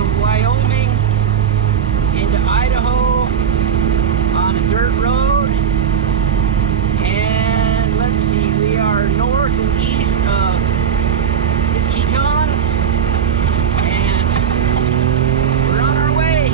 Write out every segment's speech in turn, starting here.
from Wyoming into Idaho on a dirt road. And let's see, we are north and east of the Tetons, and we're on our way.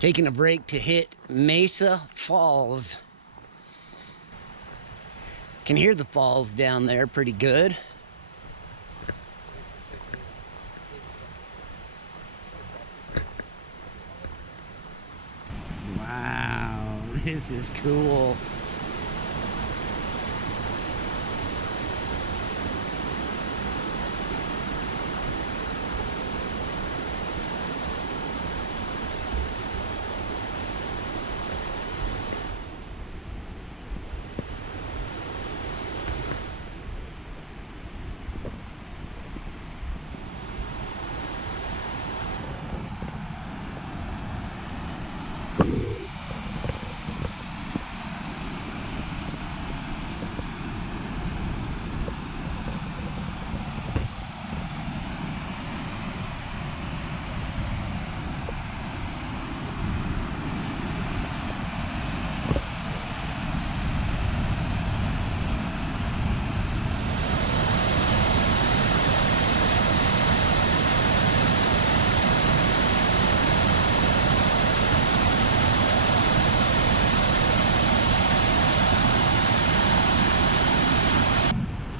Taking a break to hit Mesa Falls. Can hear the falls down there pretty good. Wow, this is cool.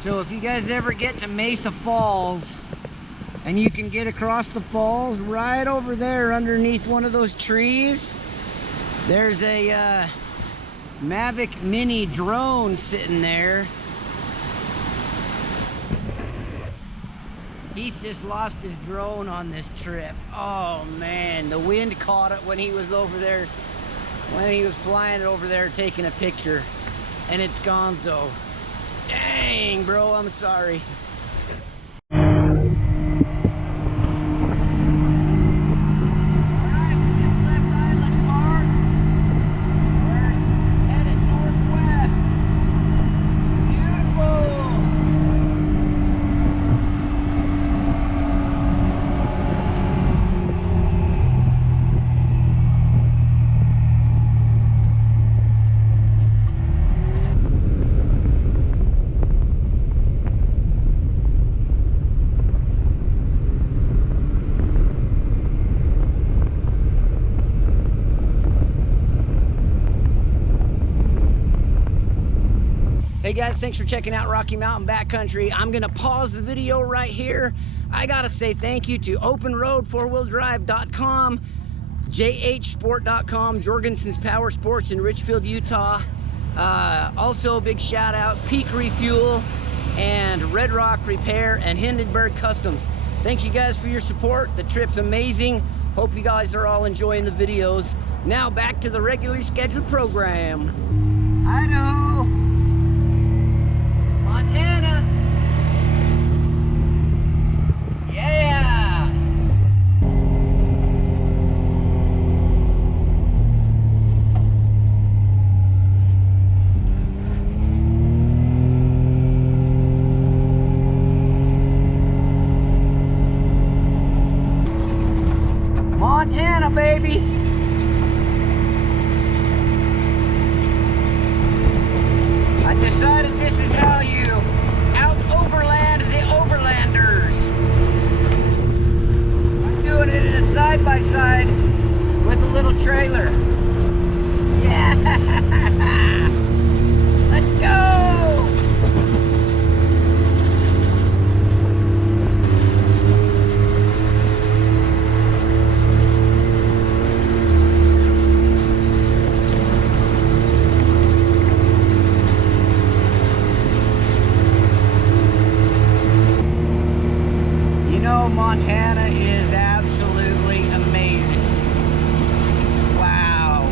So if you guys ever get to Mesa Falls, and you can get across the falls, right over there underneath one of those trees, there's a Mavic Mini drone sitting there. Heath just lost his drone on this trip. Oh man, the wind caught it when he was over there, when he was flying it over there taking a picture, and it's gonzo. Dang, bro, I'm sorry. Hey guys, thanks for checking out Rocky Mountain Backcountry. I'm gonna pause the video right here. I gotta say thank you to openroad4wheeldrive.com, jhsport.com, Jorgensen's Power Sports in Richfield, Utah. Also a big shout out, Peak Refuel and Red Rock Repair and Hindenburg Customs. Thanks you guys for your support. The trip's amazing. Hope you guys are all enjoying the videos. Now back to the regularly scheduled program. Idaho, Montana. Yeah. Montana, baby. I decided this is how you out-overland the overlanders. I'm doing it in a side-by-side with a little trailer. Yeah! Let's go! Montana is absolutely amazing. Wow.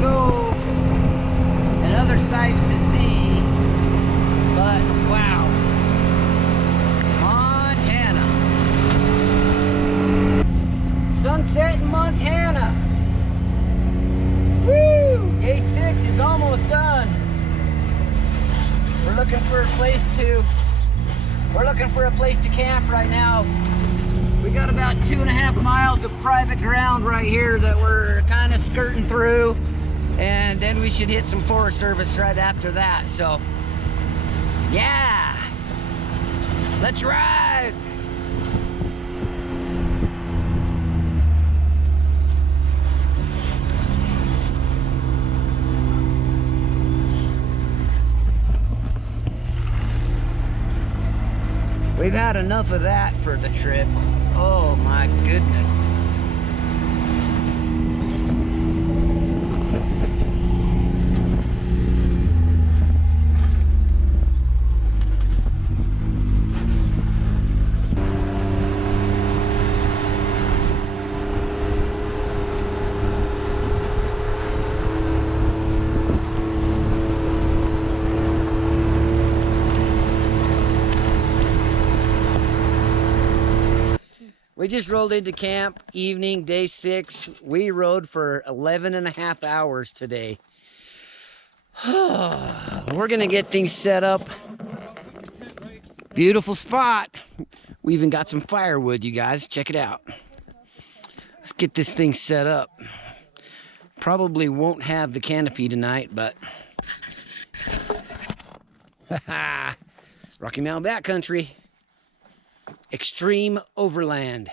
go and other sights to see, but wow. Montana. Sunset in Montana. Woo! Day 6 is almost done. We're looking for a place to camp right now. We got about 2.5 miles of private ground right here that we're kind of skirting through, and then we should hit some Forest Service right after that. So yeah, let's ride. We've had enough of that for the trip. Oh my goodness. We just rolled into camp, evening, day 6. We rode for 11.5 hours today. We're gonna get things set up. Beautiful spot. We even got some firewood, you guys. Check it out. Let's get this thing set up. Probably won't have the canopy tonight, but Rocky Mountain backcountry. Extreme overland.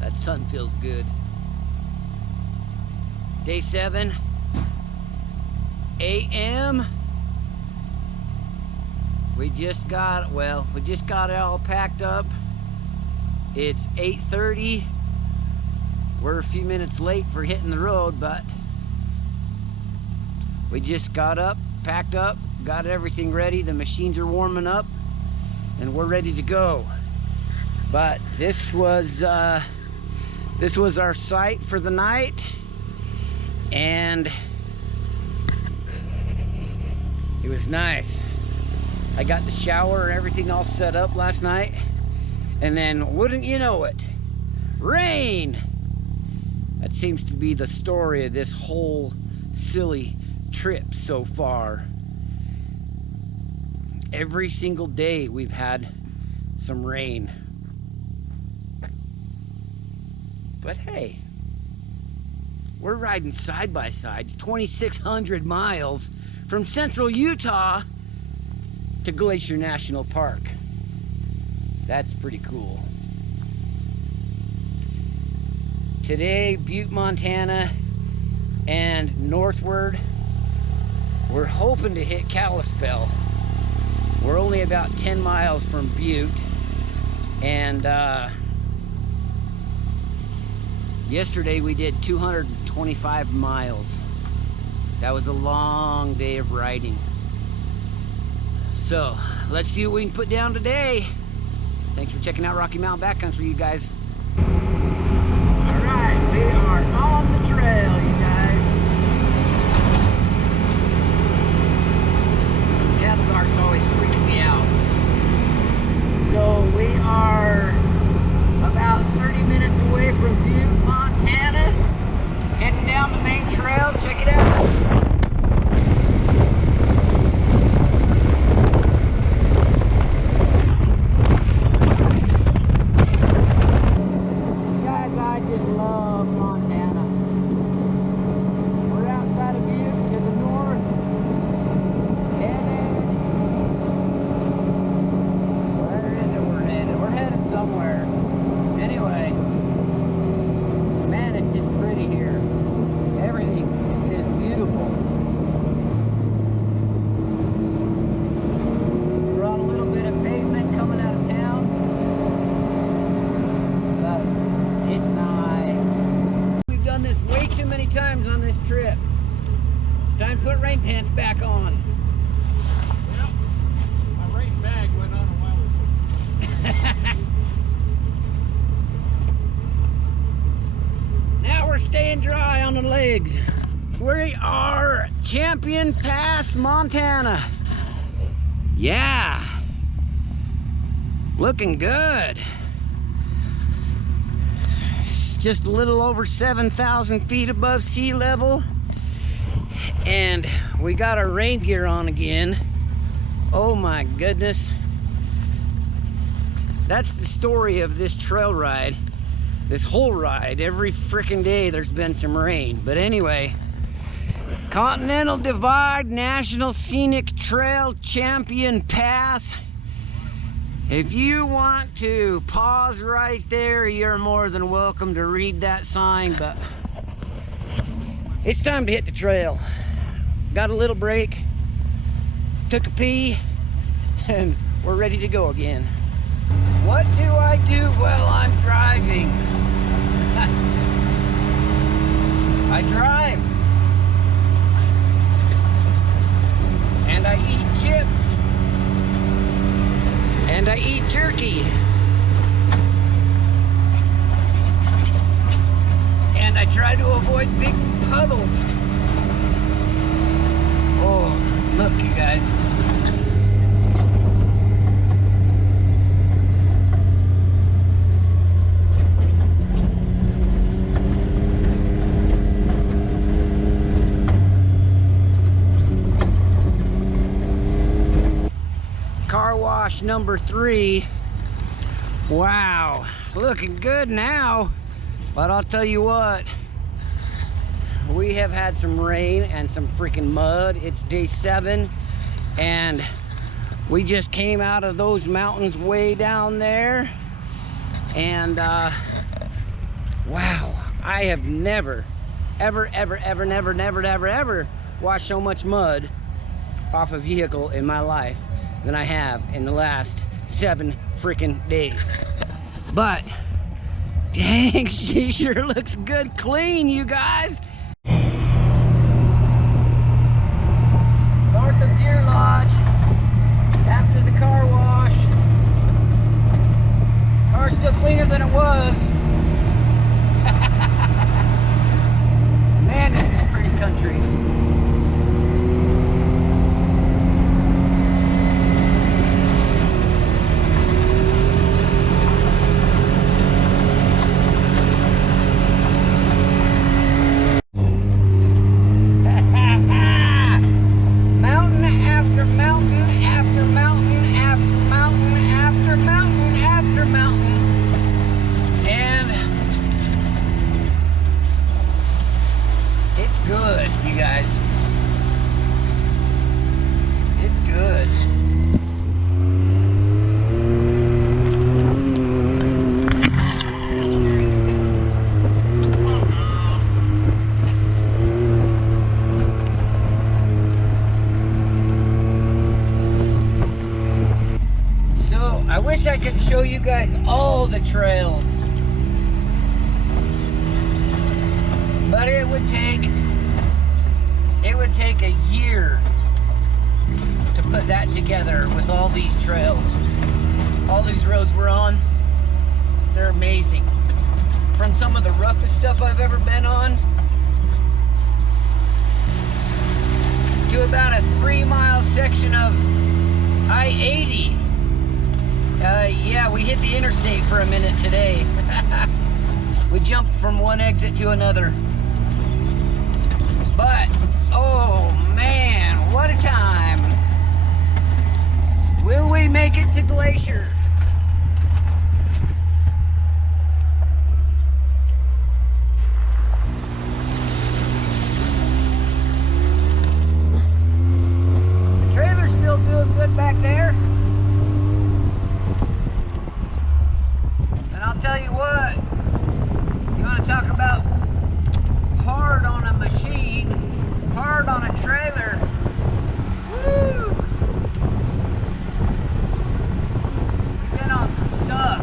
That sun feels good. Day 7, a.m. We just got it all packed up. It's 8:30. We're a few minutes late for hitting the road, but we just got up, packed up, got everything ready. The machines are warming up, and we're ready to go. But this was our site for the night, and it was nice. I got the shower and everything all set up last night, and then wouldn't you know it, rain. That seems to be the story of this whole silly trip so far. Every single day we've had some rain. But hey, we're riding side by sides 2,600 miles from central Utah to Glacier National Park. That's pretty cool. Today, Butte, Montana, and northward, we're hoping to hit Kalispell. We're only about 10 miles from Butte, and yesterday we did 225 miles. That was a long day of riding. So let's see what we can put down today. Thanks for checking out Rocky Mountain Backcountry, you guys. All right, we are on the trail, you guys. Cattle guard's always freaking me out. So we are about 30 minutes away from Butte, Montana. Heading down the main trail. Check it out. Times on this trip. It's time to put rain pants back on. Yep. My rain bag went on a while ago. staying dry on the legs. We are Champion Pass, Montana. Yeah. Looking good. It's just a little over 7,000 feet above sea level. And we got our rain gear on again. Oh my goodness. That's the story of this trail ride. This whole ride, every freaking day there's been some rain. But anyway, Continental Divide National Scenic Trail Champion Pass. If you want to pause right there, you're more than welcome to read that sign, but it's time to hit the trail. Got a little break, took a pee, and we're ready to go again. What do I do while I'm driving? I drive. And I eat chips. And I eat jerky. And I try to avoid big puddles. Oh, look, you guys. Car wash number 3. Wow, looking good now. But I'll tell you what, we have had some rain and some freaking mud. It's day 7, and we just came out of those mountains way down there. And wow, I have never, ever washed so much mud off a vehicle in my life than I have in the last 7 freaking days. But dang, she sure looks good clean, you guys. North of Deer Lodge, after the car wash. Car's still cleaner than it was. Man, this is pretty country. I could show you guys all the trails, but it would take a year to put that together with all these trails. All these roads we're on, they're amazing. From some of the roughest stuff I've ever been on to about a 3-mile section of I-80. Yeah, we hit the interstate for a minute today. We jumped from one exit to another. But, oh man, what a time. Will we make it to Glacier? The trailer's still doing good back there. And I'll tell you what, you want to talk about hard on a machine, hard on a trailer. Woo! We've been on some stuff.